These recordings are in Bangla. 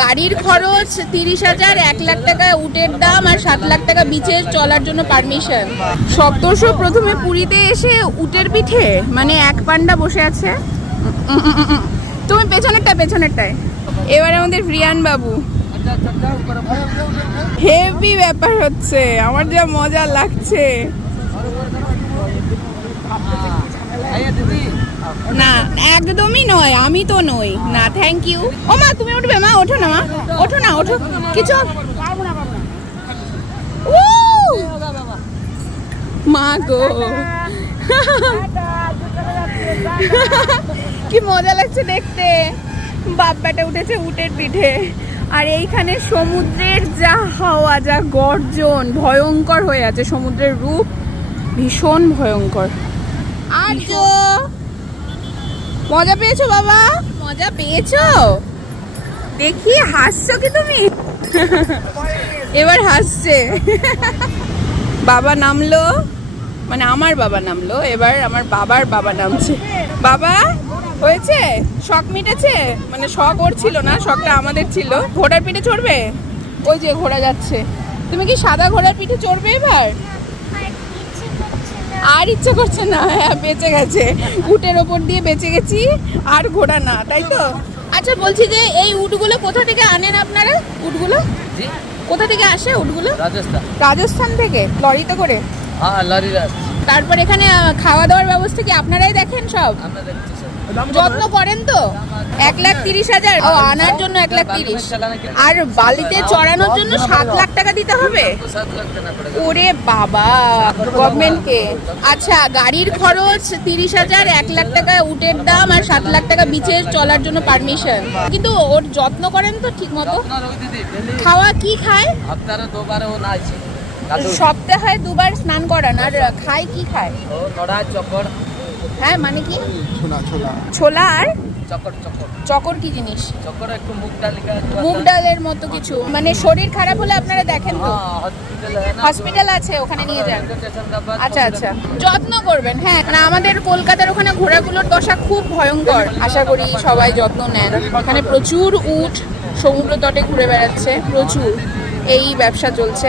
গাড়ির খরচ 30,000, 1 লাখ টাকা উটের দাম আর 7 লাখ টাকা বিচে চলার জন্য পারমিশন। সপ্তর্ষ প্রথমে পুরীতে এসে উটের পিঠে মানে এক পান্ডা বসে আছে। তুমি পেছনেরটায়। এবার আমাদের রিয়ান বাবু। হেভি ব্যাপার হচ্ছে, আমার যা মজা লাগছে। না একদমই নয়, আমি তো নই না, থ্যাংক ইউ। ও মা তুমি উঠবে? মা ওঠো না, মা ওঠো না, ওঠো কিছু মা গো। কি মজা লাগছে দেখতে। বাপ্পাটা উঠেছে উটের পিঠে, আর এইখানে সমুদ্রের যা হাওয়া, যা গর্জন, ভয়ঙ্কর হয়ে আছে সমুদ্রের রূপ, ভীষণ ভয়ঙ্কর। আর্য মজা পেয়েছো বাবা? মজা পেয়েছো? দেখি হাসছো কি তুমি? এবার হাসছে। বাবা নামলো, মানে আমার বাবা নামলো, এবার আমার বাবার বাবা নামছে। বাবা হয়েছে? শখ মিটেছে? মানে শখ ওর ছিল না, শখটা আমাদের ছিল। ঘোড়ার পিঠে চড়বে? ওই যে ঘোড়া যাচ্ছে। তুমি কি সাদা ঘোড়ার পিঠে চড়বে এবার? আর ইচ্ছা করছে না। হ্যাঁ বেঁচে গেছে, উটের ওপর দিয়ে বেঁচে গেছি, আর ঘোড়া না, তাই তো? আচ্ছা বলছি যে এই উটগুলো কোথা থেকে আনেন আপনারা? উটগুলো কোথা থেকে আসে উটগুলো? রাজস্থান থেকে লরিতে করে? হ্যাঁ লরি। তারপর এখানে খাওয়া দাওয়ার ব্যবস্থা কি আপনারাই দেখেন সব? যত্ন করেন তো? 1,30,000 ও আনার জন্য 1,30,000, আর বালিতে চড়ানোর জন্য 7 লাখ টাকা দিতে হবে? ওরে বাবা, গভর্নমেন্টকে। আচ্ছা গাড়ির খরচ 30,000, 1 লাখ টাকা উটের দাম আর 7 লাখ টাকা বিচে চলার জন্য পারমিশন। কিন্তু ওর যত্ন করেন তো ঠিক মতো? খাওয়া কি খায়? সপ্তাহে 2 বার স্নান করান, আর খায় কি খায়? হ্যাঁ মানে কি? ছোলা আর চকর কি জিনিস? মুগ ডালের মতো কিছু। মানে শরীর খারাপ হলে আপনারা দেখেন তো? হসপিটাল আছে, ওখানে নিয়ে যান। আচ্ছা আচ্ছা, যত্ন করবেন। হ্যাঁ মানে আমাদের কলকাতার ওখানে ঘোড়াগুলোর দশা খুব ভয়ঙ্কর, আশা করি সবাই যত্ন নেন। এখানে প্রচুর উট সমুদ্র তটে ঘুরে বেড়াচ্ছে, প্রচুর, এই ব্যবসা চলছে।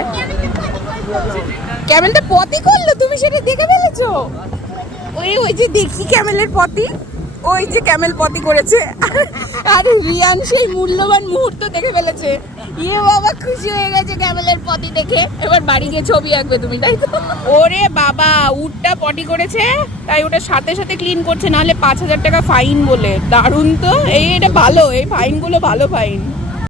ক্যামেলটা পটি করলো, তুমি সেটা দেখে ফেলেছো? ওই যে দেখি ক্যামেলের পটি, ওই যে ক্যামেল পটি করেছে। আর রিয়ান সেই মূল্যবান মুহূর্ত দেখে ফেলেছে। ইয়ে বাবা খুশি হয়ে গেছে ক্যামেলের পটি দেখে। এবার বাড়ি গিয়ে ছবি আঁকবে তুমি, তাই তো? ওরে বাবা, উটটা পটি করেছে তাই ওটা সাথে সাথে ক্লিন করছে, নাহলে 5,000 টাকা ফাইন বলে। দারুণ তো, এটা ভালো, এই ফাইনগুলো ভালো ফাইন।